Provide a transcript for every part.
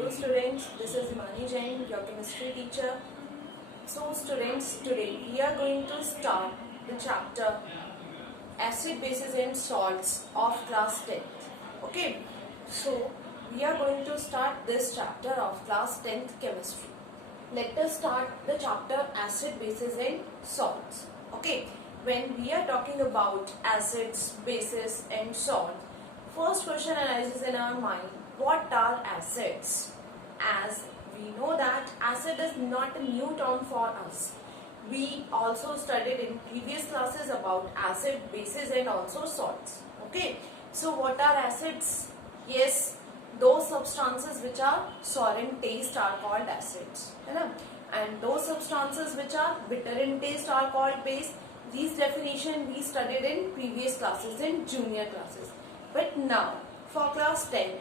Hello students, this is Imani Jain, your chemistry teacher. So students, today we are going to start the chapter Acid, Bases and Salts of class 10th. Okay, so we are going to start this chapter of class 10th chemistry. Let us start the chapter Acid, Bases and Salts. Okay, when we are talking about acids, bases and salts, first question arises in our mind, what are acids? As we know that acid is not a new term for us. We also studied in previous classes about acid, bases and also salts. Okay, so what are acids? Yes, those substances which are sour in taste are called acids. And those substances which are bitter in taste are called base. These definition we studied in previous classes, in junior classes. But now for class 10,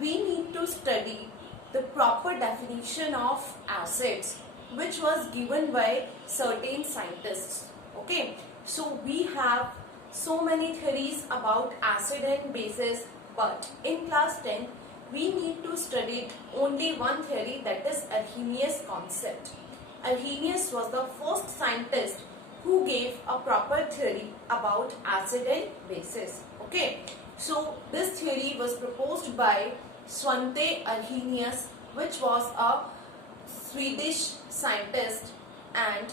we need to study the proper definition of acids which was given by certain scientists. Okay, so we have so many theories about acid and bases, but in class 10 we need to study only one theory, that is Arrhenius concept. Arrhenius was the first scientist who gave a proper theory about acid and bases. Okay, so this theory was proposed by Svante Arrhenius, which was a Swedish scientist, and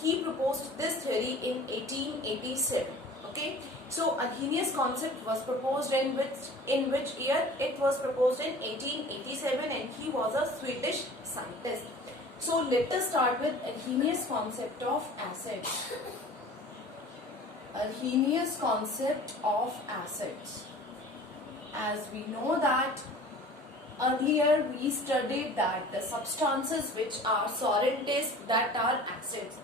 he proposed this theory in 1887. Okay, so Arrhenius concept was proposed in which year? It was proposed in 1887, and he was a Swedish scientist. So let us start with Arrhenius concept of acids. Arrhenius concept of acids. As we know that earlier we studied that the substances which are sour in taste, that are acids.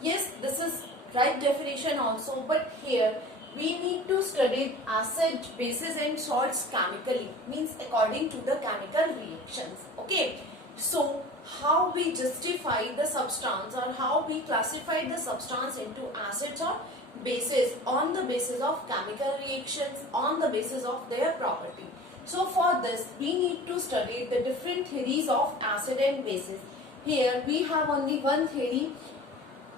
Yes, this is right definition also, but here we need to study acid, bases and salts chemically, means according to the chemical reactions. Okay, so how we justify the substance or how we classify the substance into acids or bases on the basis of chemical reactions, on the basis of their property. So for this we need to study the different theories of acid and bases. Here we have only one theory,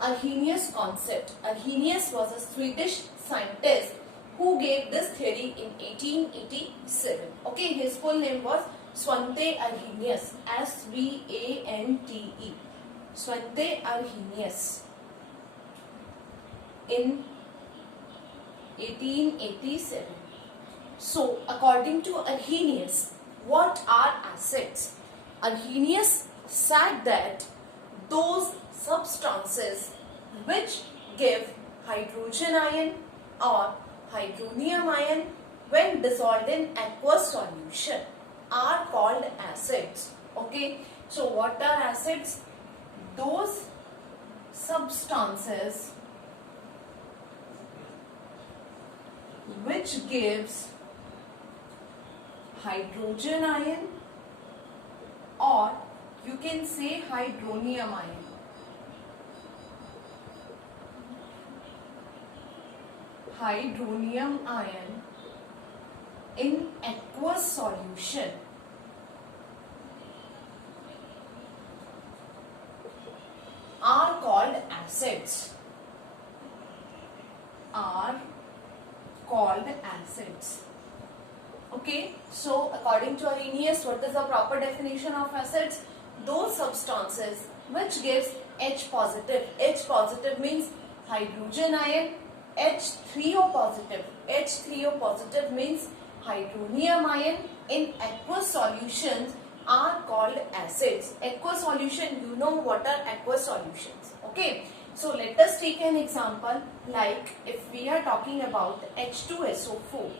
Arrhenius concept. Arrhenius was a Swedish scientist who gave this theory in 1887. Okay, his full name was Svante Arrhenius, S-V-A-N-T-E, Svante Arrhenius, in 1887. So according to Arrhenius, what are acids? Arrhenius said that those substances which give hydrogen ion or hydronium ion when dissolved in aqueous solution are called acids. Okay, so what are acids? Those substances which gives hydrogen ion, or you can say hydronium ion. Hydronium ion in aqueous solution are called acids. Are called acids. Okay, so according to Arrhenius, what is the proper definition of acids? Those substances which gives H positive. H positive means hydrogen ion. H3O positive. H3O positive means hydronium ion in aqueous solutions are called acids. Aqueous solution, you know what are aqueous solutions. Okay, so let us take an example, like if we are talking about H2SO4.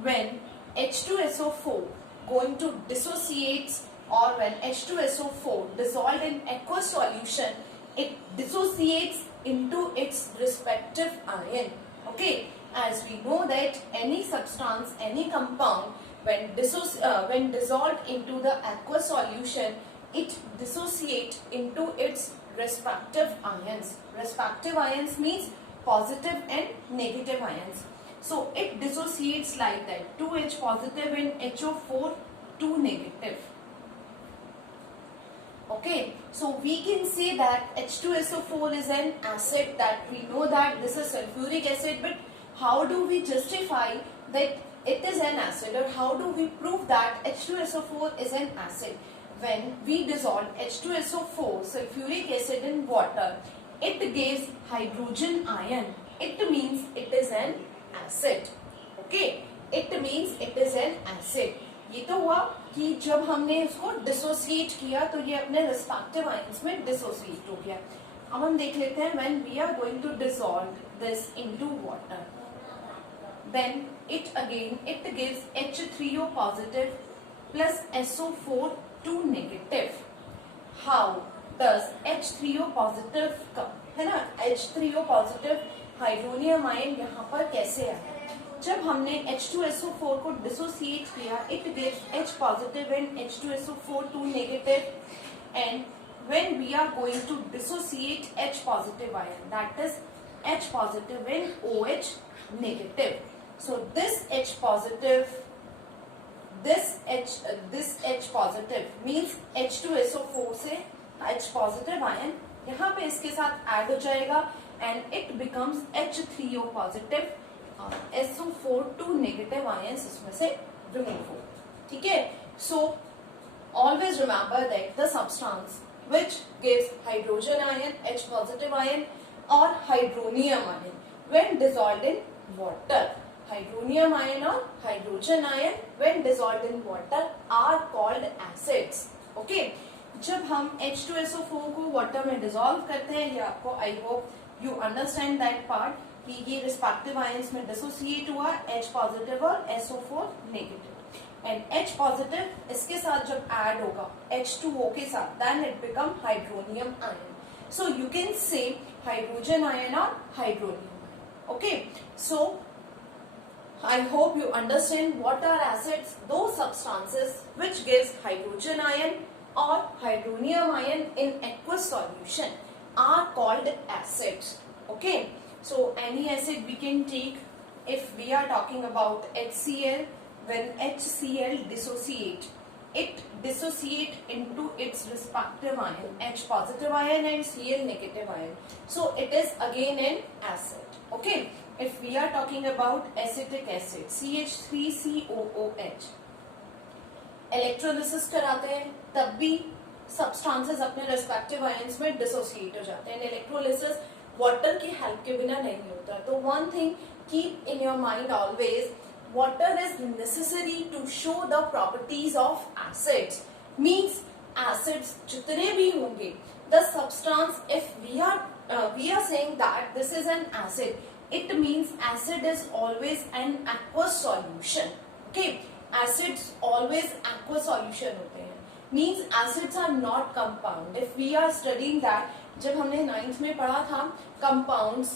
When H2SO4 going to dissociates, or when H2SO4 dissolved in aqueous solution, it dissociates into its respective ion. Okay, as we know that any substance, any compound, when dissolved into the aqueous solution, it dissociates into its respective ions. Respective ions means positive and negative ions. So it dissociates like that. 2H positive in HO4, 2 negative. Okay, so we can say that H2SO4 is an acid, that we know that this is sulfuric acid, but how do we justify that it is an acid, or how do we prove that H2SO4 is an acid? When we dissolve H2SO4 sulfuric acid in water, it gives hydrogen ion. It means it is an acid. Okay, it means it is an acid. ये तो हुआ कि जब हमने इसको dissociate किया तो ये अपने रिस्पेक्टिव आयंस में डिसोसिएट हो गया. अब हम देख लेते हैं when we are going to dissolve this into water, then it gives H3O positive plus SO4 2 negative. How does H3O positive come? है ना, H3O positive हाइड्रोनियम आयन यहाँ पर कैसे आया? जब हमने H2SO4 को डिसोसिएट किया, it gives H positive and H2SO4 2 negative, and when we are going to dissociate H positive ion, that is H positive and OH negative. So this H positive, this H positive means H2SO4 से H positive ion यहाँ पे इसके साथ add हो जाएगा and it becomes H3O positive, SO4 2 negative ions इसमें से remove हो. ठीक है? So always remember that the substance which gives hydrogen ion, H positive ion or hydronium ion when dissolved in water, hydronium ion or hydrogen ion when dissolved in water are called acids. Okay, जब हम H2SO4 को water में dissolve करते हैं, ये आपको आई hope you understand that part कि ये रिस्पेक्टिव आयंस में डिसोसिएट हुआ H पॉजिटिव और SO4 negative, and H positive इसके साथ जब ऐड होगा H2O के साथ, then it become hydronium ion. So you can say hydrogen ion और hydronium. Okay, so I hope you understand what are acids. Those substances which gives hydrogen ion or hydronium ion in aqueous solution are called acids. Okay, so any acid we can take. If we are talking about HCl, when HCl dissociate, it dissociate into its respective ion, H positive ion and Cl negative ion. So it is again an acid. Okay, if we are talking about acetic acid, CH3COOH, electrolysis कराते हैं तब भी substances अपने respective ions में dissociate हो जाते हैं. Electrolysis water की हेल्प के बिना नहीं होता. तो one thing keep in your mind always, water is necessary to show the properties of acids. Means acids जितने भी होंगे, the substance, if we are saying that this is an acid, it means acid is always an aqueous solution. Okay, acids always aqueous solution होते हैं. Means acids are not compound. If we are studying that, जब हमने 9th में पढ़ा था compounds,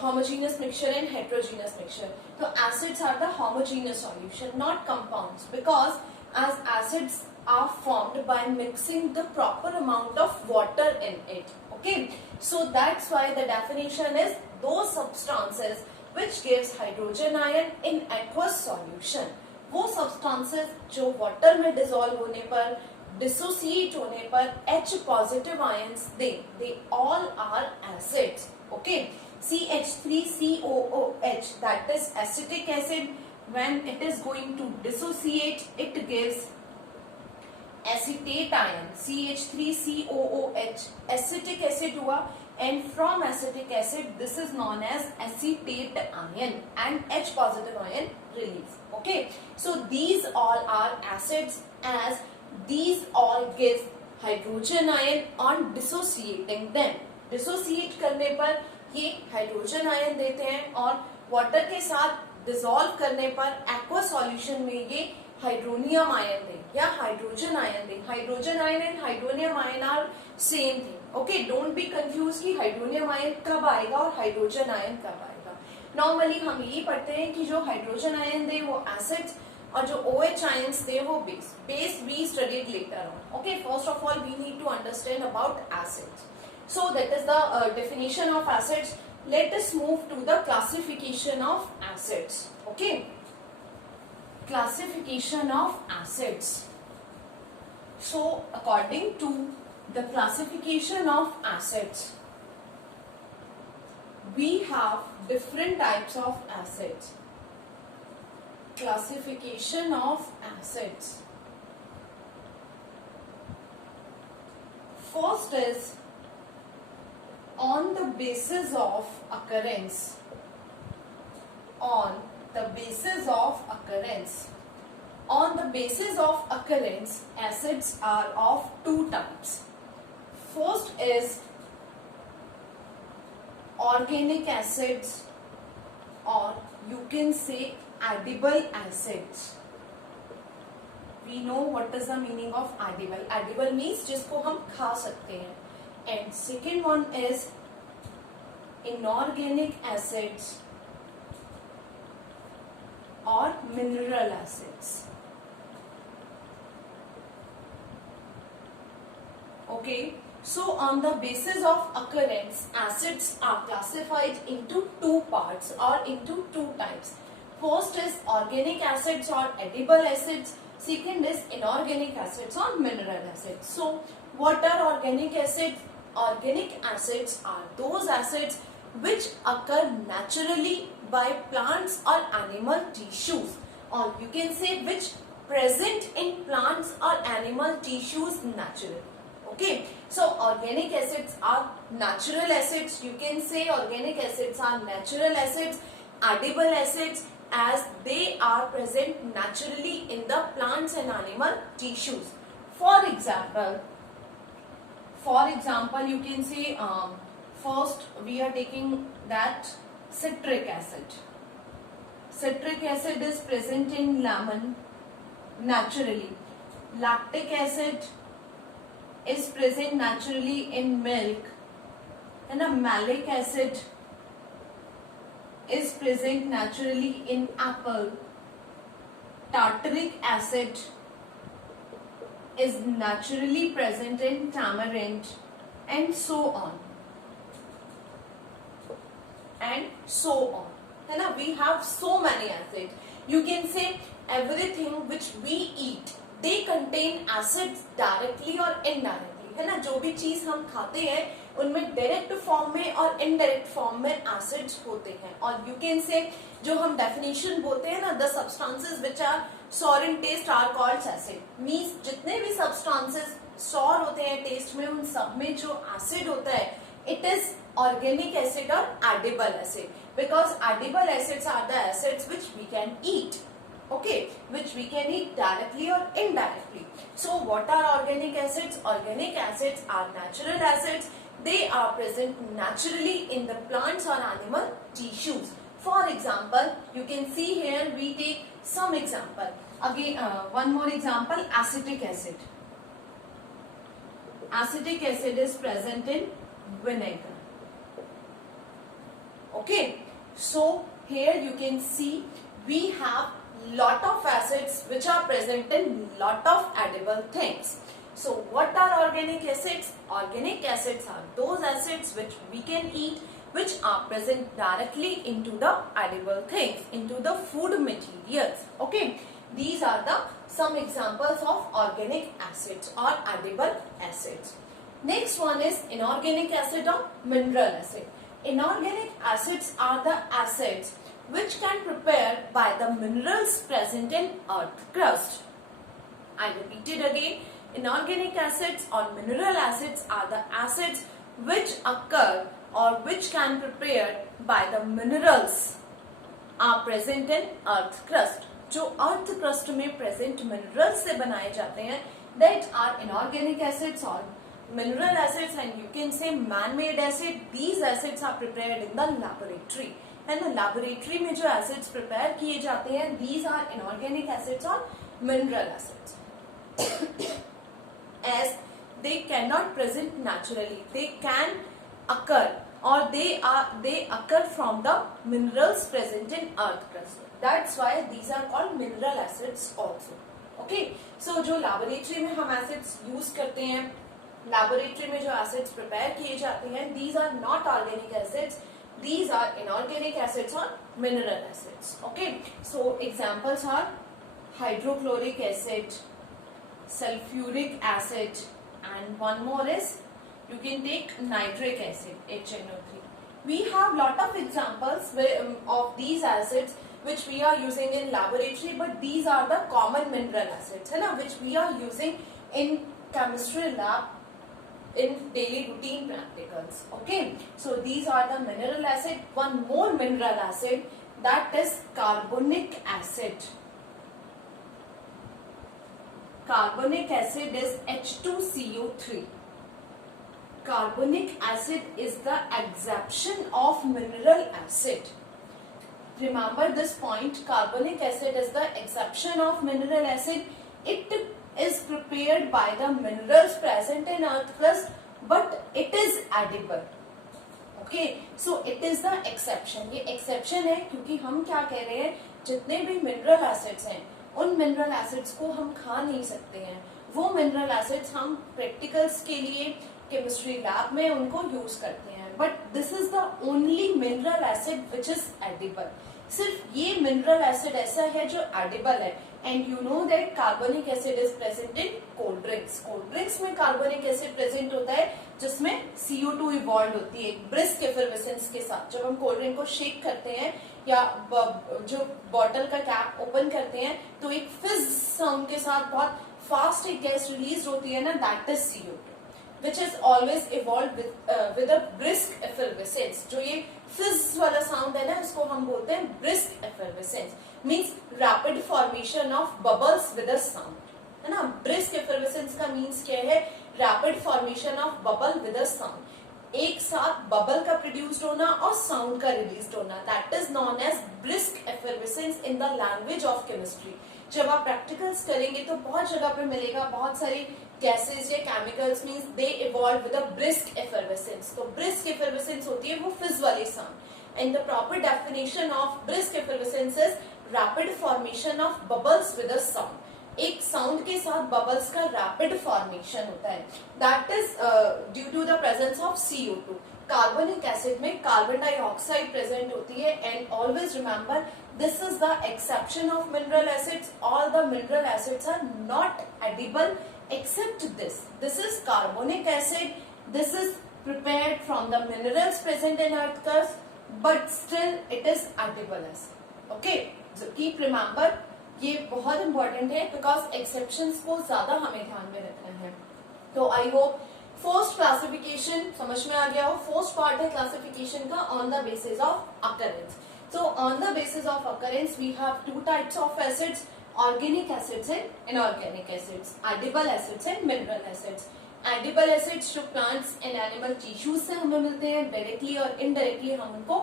homogeneous mixture and heterogeneous mixture. So acids are the homogeneous solution, not compounds, because as acids are formed by mixing the proper amount of water in it. Okay, so that's why the definition is those substances which gives hydrogen ion in aqueous solution. वो substances जो water में dissolve होने पर, dissociate होने पर H positive ions they all are acids. Okay, CH3COOH, that is acetic acid. When it is going to dissociate, it gives acetate ion, CH3COOH, acetic acid हुआ, and from acetic acid this is known as acetate ion and H positive ion release. Okay, so these all are acids as these all give hydrogen ion on dissociating them. Dissociate करने पर ये hydrogen ion देते हैं और water के साथ dissolve करने पर एक्वस सॉल्यूशन में ये हाइड्रोनियम आयन दें या हाइड्रोजन आयन दें. Hydrogen ion and hydronium ion are same thing. Okay, don't be confuse कि हाइड्रोनियम आयन कब आएगा और हाइड्रोजन आयन कब आएगा. नॉर्मली हम यही पढ़ते हैं कि जो हाइड्रोजन आयन दे वो एसिड्स और जो OH आयंस दे वो base. Base we studied later on. Okay, first of all we need to understand about acids. So that is the definition of acids. Let us move to the classification of acids. Okay. classification of acids. So according to the classification of acids, we have different types of acids. Classification of acids. First is on the basis of occurrence. On the basis of occurrence. On the basis of occurrence, acids are of two types. First is organic acids, or you can say edible acids. We know what is the meaning of edible. Edible means जिसको हम खा सकते हैं. And second one is inorganic acids or mineral acids. Okay, so on the basis of occurrence, acids are classified into two parts or into two types. First is organic acids or edible acids. Second is inorganic acids or mineral acids. So what are organic acids? Organic acids are those acids which occur naturally by plants or animal tissues, or you can say which present in plants or animal tissues naturally. Okay, so organic acids are natural acids. You can say organic acids are natural acids, edible acids, as they are present naturally in the plants and animal tissues. For example, you can say first we are taking that citric acid. Citric acid is present in lemon naturally. Lactic acid is present naturally in milk, and a malic acid is present naturally in apple. Tartaric acid is naturally present in tamarind, and so on. And so on. है ना? We have so many acids. You can say everything which we eat, they contain acids directly or indirectly. है ना? जो भी चीज हम खाते हैं उनमें डायरेक्ट फॉर्म में और इनडायरेक्ट फॉर्म में एसिड्स होते हैं. और यू कैन से जो हम डेफिनेशन बोलते हैं ना, the substances which are sour in taste are called acid. Means जितने भी सब्सटेंसेस सॉर होते हैं टेस्ट में, उन सब में जो एसिड होता है it is organic acid or edible acid, because edible acids are the acids which we can eat. Okay, which we can eat directly or indirectly. So what are organic acids? Organic acids are natural acids. They are present naturally in the plants or animal tissues. For example, you can see here we take some example. Again, one more example, acetic acid. Acetic acid is present in vinegar. Okay, so here you can see we have lot of acids which are present in lot of edible things. So what are organic acids? Organic acids are those acids which we can eat, which are present directly into the edible things, into the food materials. Okay, these are the some examples of organic acids or edible acids. Next one is inorganic acid or mineral acid. Inorganic acids are the acids which can prepare by the minerals present in earth crust. I repeat it again. Inorganic acids or mineral acids are the acids which occur or which can prepare by the minerals are present in earth crust. जो earth crust में present minerals से बनाए जाते हैं, that are inorganic acids or mineral acids, and you can say man-made acid. These acids are prepared in the laboratory, and the laboratory में जो acids prepare किए जाते हैं, these are inorganic acids or mineral acids. As they cannot present naturally, they can occur or they occur from the minerals present in earth crust. That's why these are called mineral acids also. Okay, so जो laboratory में हम acids use करते हैं, laboratory में जो acids prepare किए जाते हैं, these are not organic acids, these are inorganic acids or mineral acids. Okay, so examples are hydrochloric acid, sulfuric acid, and one more is you can take nitric acid, HNO3. We have lot of examples of these acids which we are using in laboratory, but these are the common mineral acids, है ना, which we are using in chemistry lab in daily routine practicals. Okay, so these are the mineral acid. One more mineral acid, that is carbonic acid. Carbonic acid is H2CO3. Carbonic acid is the exception of mineral acid. Remember this point, carbonic acid is the exception of mineral acid. It is prepared by the minerals present in earth crust, but it is edible. Okay, so it is the exception. ये exception है क्योंकि हम क्या कह रहे हैं, जितने भी mineral acids हैं उन मिनरल एसिड्स को हम खा नहीं सकते हैं. वो मिनरल एसिड्स हम प्रैक्टिकल्स के लिए केमिस्ट्री लैब में उनको यूज करते हैं. But this is the only mineral acid which is edible. सिर्फ ये मिनरल एसिड ऐसा है जो एडिबल है. And you know that carbonic acid is present in cold drinks. Cold drinks में कार्बोनिक एसिड प्रेजेंट होता है जिसमें CO2 इवॉल्व होती है ब्रिस्क एफर्वेसेंस के साथ. जब हम कोल्ड ड्रिंक को शेक करते हैं या जो बॉटल का कैप ओपन करते हैं तो एक फिज साउंड के साथ बहुत फास्ट एक गैस रिलीज होती है ना, that is CO2 which is always evolved with a brisk effervescence. जो ये fizz वाला साउंड है ना, इसको हम बोलते हैं brisk effervescence. Means rapid formation of bubbles with a sound. है ना, brisk effervescence का means क्या है? Rapid formation of bubble with a sound. एक साथ बबल का प्रोड्यूस्ड होना और साउंड का रिलीज होना, that is known as brisk effervescence in the language of chemistry. जब आप प्रैक्टिकल्स करेंगे तो बहुत जगह पे मिलेगा, बहुत सारी गैसेस या chemicals means they evolve with a brisk effervescence. तो ब्रिस्क एफर्वेसेंस होती है वो फिज वाली sound. And the proper definition of brisk effervescence is rapid formation of bubbles with a sound. एक साउंड के साथ बबल्स का रैपिड फॉर्मेशन होता है. That is due to the presence of CO2. Carbonic acid में carbon dioxide present होती है. And always remember, this is the exception of mineral acids. All the mineral acids are not edible except this. This is carbonic acid. This is prepared from the minerals present in earth crust, but still it is edible acid. Okay, so keep remember, ये बहुत important है because exceptions को ज्यादा हमें ध्यान में रखना है. तो आई होप फर्स्ट क्लासिफिकेशन समझ में आ गया हो. फर्स्ट पार्ट है क्लासिफिकेशन का on the basis of occurrence. So on the basis of occurrence, we have two types of acids: organic acids and inorganic acids, edible acids and mineral acids. Edible acids जो plants and animal tissues से हमें मिलते हैं, directly और indirectly हम उनको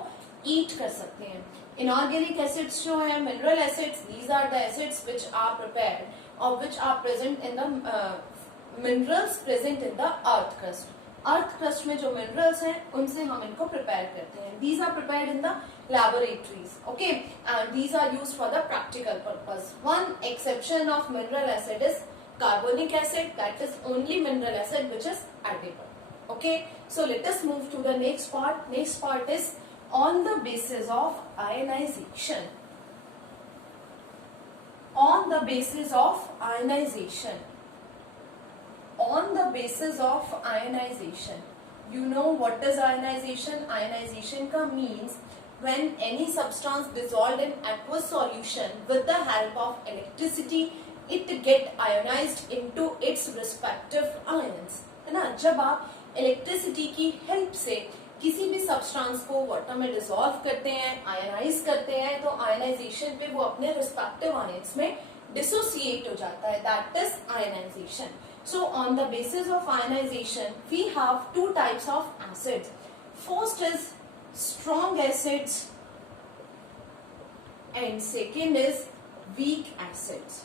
eat कर सकते हैं. Inorganic acids जो है mineral acids, these are the acids which are prepared or which are present in the minerals present in the earth crust. Earth crust में जो मिनरल्स हैं उनसे हम इनको प्रिपेयर करते हैं. These are prepared in the laboratories. Okay, and these are used for the practical purpose. One exception of mineral acid is carbonic acid. That is only mineral acid which is edible. Okay, so let us move to the next part. Next part is on the basis of ionization. On the basis of ionization. On the basis of ionization. You know what is ionization? Ionization ka means when any substance dissolved in aqueous solution with the help of electricity, it get ionized into its respective ions. है ना, जब आप electricity की help से किसी भी substance को water में डिसॉल्व करते हैं, आयनाइज करते हैं, तो आयनाइजेशन पे वो अपने रिस्पेक्टिव आयंस में डिसोसिएट हो जाता है. That is ionisation. So on the basis of ionization, we have two types of acids. First is strong acids and second is weak acids.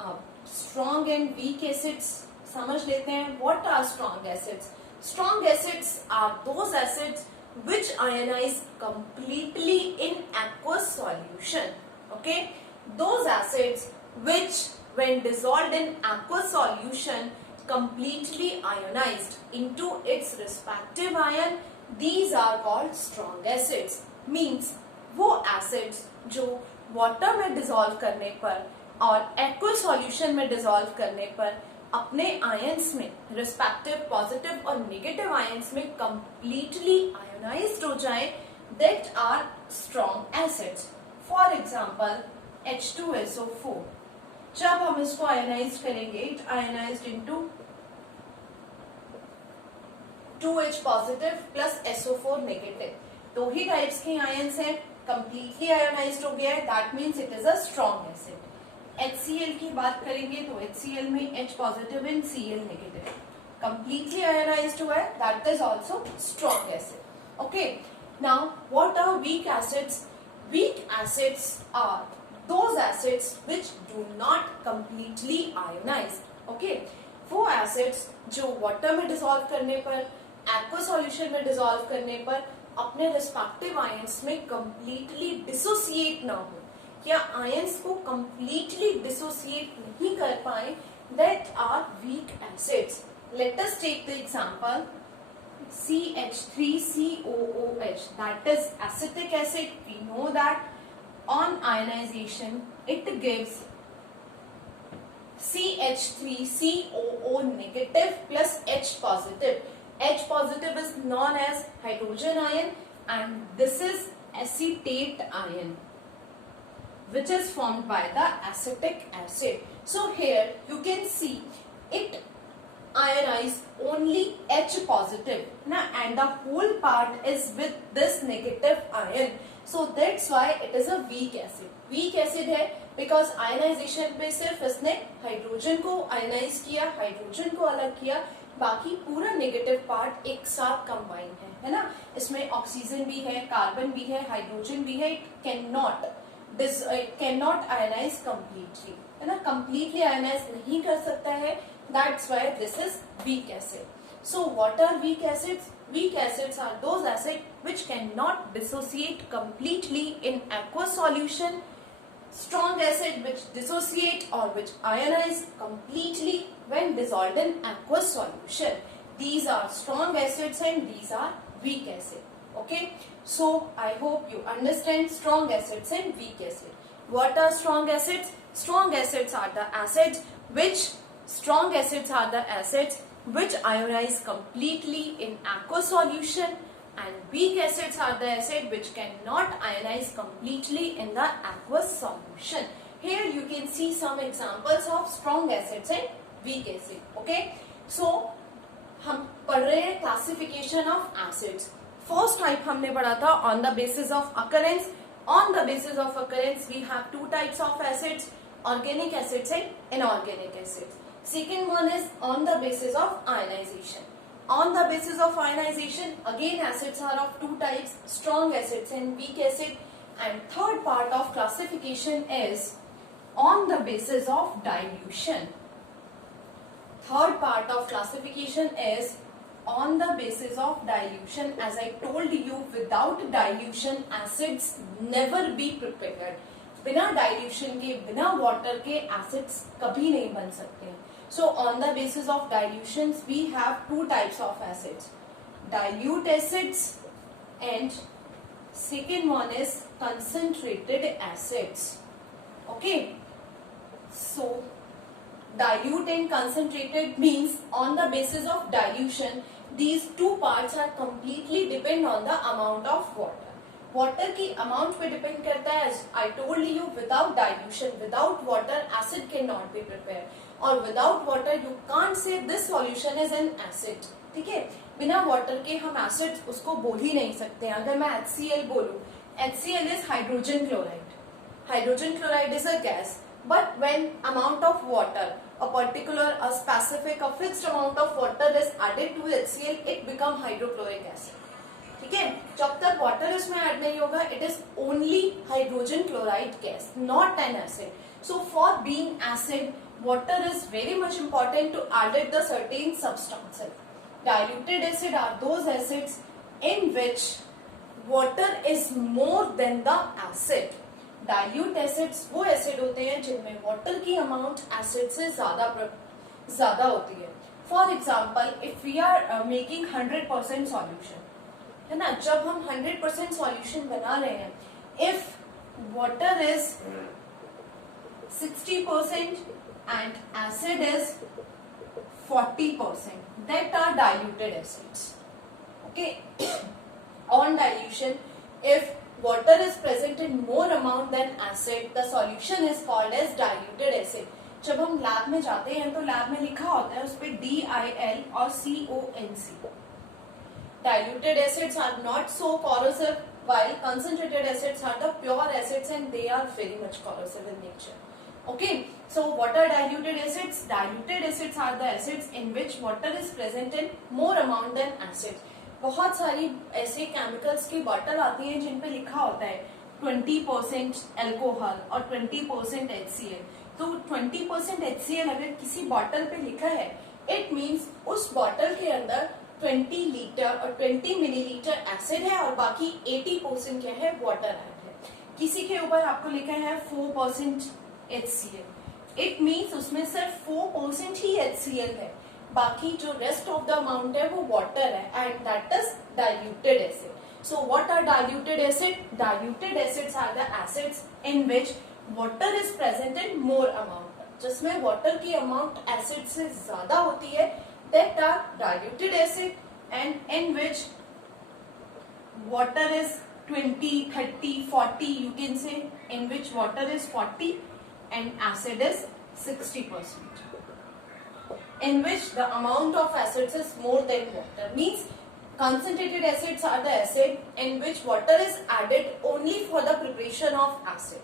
अब strong and weak acids समझ लेते हैं. What are strong acids? Strong acids are those acids which ionize completely in aqueous solution. Okay, those acids which when dissolved in aqueous solution completely ionized into its respective ion, these are called strong acids. Means वो acids जो water में dissolve करने पर और aqueous solution में dissolve करने पर अपने आयंस में रिस्पेक्टिव पॉजिटिव और नेगेटिव आयंस में कंप्लीटली आयोनाइज्ड हो जाएं, that are strong acids. For example H2SO4, जब हम इसको आयोनाइज करेंगे, it ionised into 2H positive plus SO4 negative. दो ही टाइप्स के आयंस हैं, कंप्लीटली आयोनाइज्ड हो गया है, that means it is a strong acid. HCl की बात करेंगे तो HCl में H positive and Cl negative, completely ionised हुआ है, that is also strong acid. Okay, now what are weak acids? Weak acids are those acids which do not completely ionize. Okay, वो acids जो water में dissolve करने पर, aqueous solution में dissolve करने पर अपने respective ions में completely dissociate ना हो या ions को completely dissociate नहीं कर पाए, that are weak acids. Let us take the example CH3COOH, that is acetic acid. We know that on ionization it gives CH3COO negative plus H positive. H positive is known as hydrogen ion and this is acetate ion which is formed by the acetic acid. So here you can see it ionize only H positive na, and the whole part is with this negative ion. So that's why it is a weak acid. Weak acid है because ionization पे सिर्फ इसने hydrogen को ionise किया, hydrogen को अलग किया, बाकी पूरा नेगेटिव पार्ट एक साथ कंबाइन है ना. इसमें ऑक्सीजन भी है, कार्बन भी है, हाइड्रोजन भी है. It can not ionise completely, है ना, कंप्लीटली आयनाइज नहीं कर सकता है. That's why this is weak acid. So what are weak acids? Weak acids are those acids which cannot dissociate completely in aqueous solution. Strong acid which dissociate or which ionize completely when dissolved in aqueous solution. These are strong acids and these are weak acids. Okay. So I hope you understand strong acids and weak acids. What are strong acids? Strong acids are the acids which ionize completely in aqueous solution, and weak acids are the acid which cannot ionize completely in the aqueous solution. Here you can see some examples of strong acids and weak acid. Okay, so हम पढ़ रहे हैं classification of acids. First type हमने पढ़ा था on the basis of occurrence. On the basis of occurrence we have two types of acids, organic acids and inorganic acids. Second one is on the basis of ionization. On the basis of ionization, again acids are of two types, strong acids and weak acid. And third part of classification is on the basis of dilution. Third part of classification is on the basis of dilution. As I told you, without dilution acids never be prepared. बिना dilution के, बिना water के acids कभी नहीं बन सकते हैं. So on the basis of dilutions we have two types of acids, dilute acids and second one is concentrated acids. Okay, so dilute and concentrated means on the basis of dilution these two parts are completely depend on the amount of water. Water की amount पे depend करता है. I told you without dilution, without water acid can not be prepare, और without water you can't say this solution is an acid. ठीक है, बिना water के हम एसिड उसको बोल ही नहीं सकते हैं. अगर मैं HCl बोलूं, HCl is hydrogen chloride. Hydrogen chloride is a gas, but when amount of water, a particular, a specific, a fixed amount of water is added to HCl, it become hydrochloric acid. ठीक है, जब तक water इसमें add नहीं होगा it is only hydrogen chloride gas, not an acid. So for being acid water is very much important to add the certain substances. Diluted acid are those acids in which water is more than the acid. Dilute acids वो acid होते हैं जिनमें water की amount acid से ज्यादा होती है. For example, if we are making 100% solution, है ना, जब हम 100% सॉल्यूशन बना रहे हैं, if water is 60% and acid is 40%. That are diluted acids. Okay. On dilution, if water is present in more amount than acid, the solution is called as diluted acid. जब हम lab में जाते हैं तो lab में लिखा होता है उस पे DIL और CONC. Diluted acids are not so corrosive, while concentrated acids are the pure acids and they are very much corrosive in nature. Okay, so what are diluted acids? Diluted acids are the acids in which water is present in more amount than acids. बहुत सारी ऐसे chemicals की bottle आती हैं जिन पे लिखा होता है 20% अल्कोहल और 20% HCl. तो 20% HCl अगर किसी बॉटल पे लिखा है, इट मीन्स उस बॉटल के अंदर 20 लीटर और 20 मिलीलीटर एसिड है और बाकी 80% क्या है, वाटर ऐड है. किसी के ऊपर आपको लिखा है 4% HCl. इट मीन्स उसमें सिर्फ 4% ही HCl है, बाकी जो रेस्ट ऑफ द अमाउंट है वो वाटर है and that is diluted acid. So what are diluted acid? Diluted acids are the acids in which water is present in more amount. जिसमें water की अमाउंट एसिड से ज्यादा होती है, that are diluted acid. And in which water is 20, 30, 40, you can say, in which water is 40 and acid is 60%. In which the amount of acids is more than water. Means concentrated acids are the acid in which water is added only for the preparation of acid.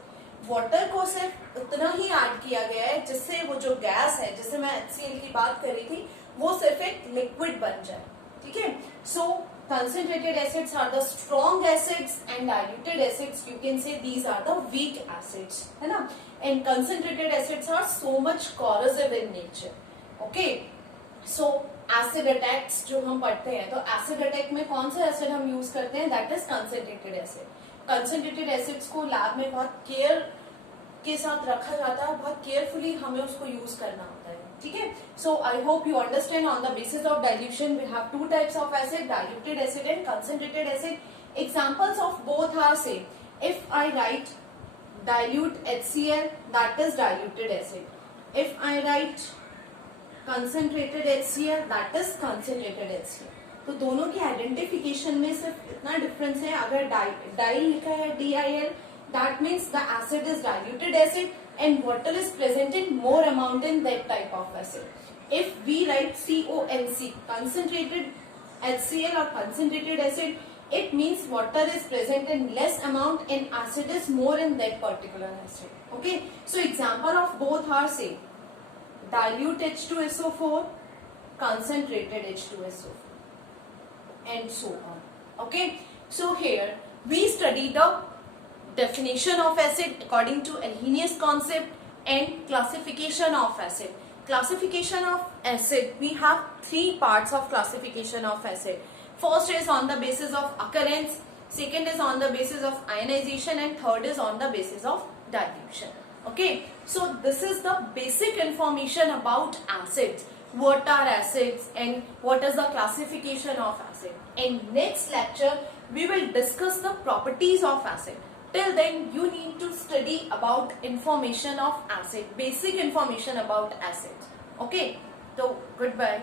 Water को सिर्फ उतना ही add किया गया है जिससे वो जो gas है, जिससे मैं HCl की बात कर रही थी, वो सिर्फ एक लिक्विड बन जाए. ठीक है. So concentrated acids are the strong acids and diluted acids you can say these are the weak acids, है ना. And concentrated acids are so much corrosive in nature. Okay. So acid attacks जो हम पढ़ते हैं, तो acid attack में कौन सा एसिड हम यूज करते हैं? That is concentrated acid. Concentrated acids को लैब में बहुत केयर के साथ रखा जाता है, बहुत केयरफुली हमें उसको यूज करना होता है. ठीक है. So I hope you understand. On the basis of dilution we have two types of acid, diluted acid and concentrated acid. Examples of both are same. If I write dilute HCl, that is diluted acid. If I write concentrated HCl, that is concentrated HCl. तो दोनों की identification में सिर्फ इतना difference है. अगर dial लिखा है DIL, that means the acid is diluted acid and water is present in more amount in that type of acid. If we write CONC, concentrated HCl or concentrated acid, it means water is present in less amount and acid is more in that particular acid. Okay, so example of both are same. Dilute H2SO4, concentrated H2SO4 and so on. Okay, so here we study the definition of acid according to Arrhenius concept and classification of acid. Classification of acid, we have three parts of classification of acid. First is on the basis of occurrence, second is on the basis of ionization and third is on the basis of dilution. Okay, so this is the basic information about acids. What are acids and what is the classification of acid. In next lecture we will discuss the properties of acid. Till then you need to study about information of acid, basic information about acids. Okay, so goodbye.